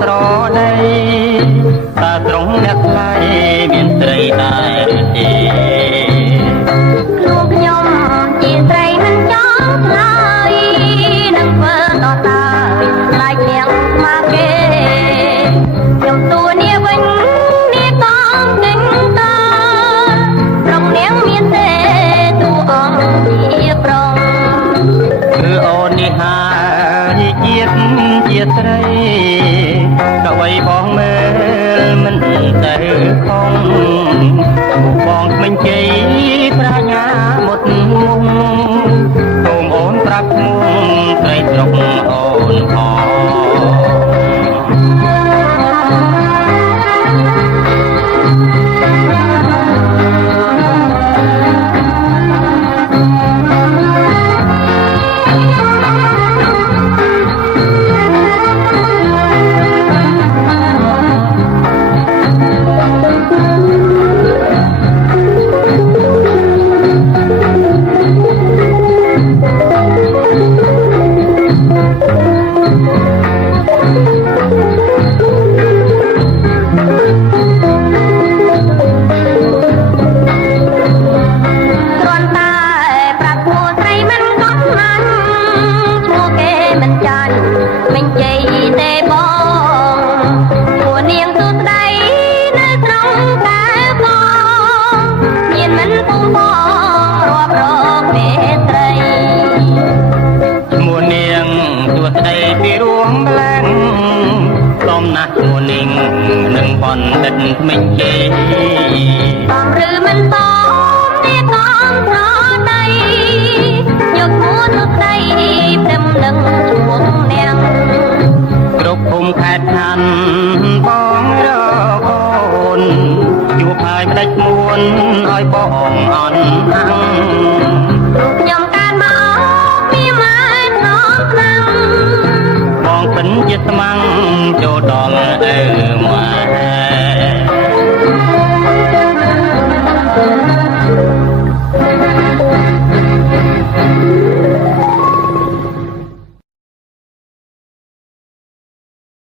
ស្រដីតើត្រង់អ្នកថ្លៃមានស្រីដែរទេលោកខ្ញុំជាស្រីមិនចង់ឆ្លើយនឹងធ្វើតតើខ្លាចនាងមកគេខ្ញុំទួនាងវិញនាងកំទិញតើត្រង់នាងមានទេទូអង្គជាប្រុសគឺអូននេះហើយជាស្រីក៏អ្វីបងមើលមិនទៅខំបងមិនជ័យប្រាជ្ញាមុតមុំសូមអូនប្រាប់មុំស្រីស្រុកអូនផងមិនជ័យទេបងពួកនាងទូស្ដីនៅក្នុងកាបងមានមិនពុំបងរាប់រកមេត្រីឈ្មោះនាងទូស្ដីពីរួមលែងសំណាស់ឈ្មោះនាងនឹងបណ្ឌិតមិនជ័យបងឬមិនបងនាងកំស្រដីយកឈ្មោះទូស្ដីព្រមនឹងឈ្មោះនាងគ្រប់ភូមិខេត្តឋានបងរកូនជួបហើយម្ដេចមួនឲ្យបងអន់អាំងលោកខ្ញុំកើតមកមានម៉ែស្នងខ្លាំងបងពិនជាស្មាំងចូលដល់ម៉ែ